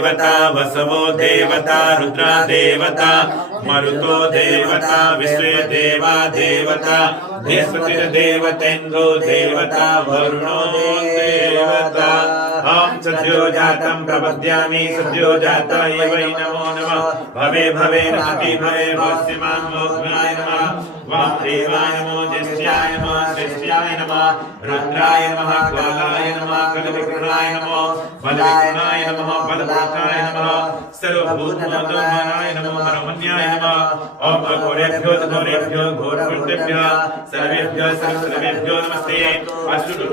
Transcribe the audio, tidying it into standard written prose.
देवता वसवो देवता रुद्रा देवता मरुतो देवता विश्वे देवा देवता बृहस्पतिर्देवतेन्द्रो देवता वरुणो देवता अहं सद्यो जातं प्रपद्यामि सद्यो जाताय वै नमो नमः भवे भवे नाति भवे वस्यमां लोक्याय नमः वामदेवाय नमो ज्येष्ठाय नमः श्रेष्ठाय नमः रुद्राय नमः कालाय नमः कलविक्रणाय नमः बलविक्रणाय नमः बलभूताय नमः सर्वभूतमनाय नमः ब्रह्मण्याय नमः ओम घोरेभ्यो घोरकृतेभ्यः सर्वेभ्यः सर्वेभ्यो नमस्ते अस्तु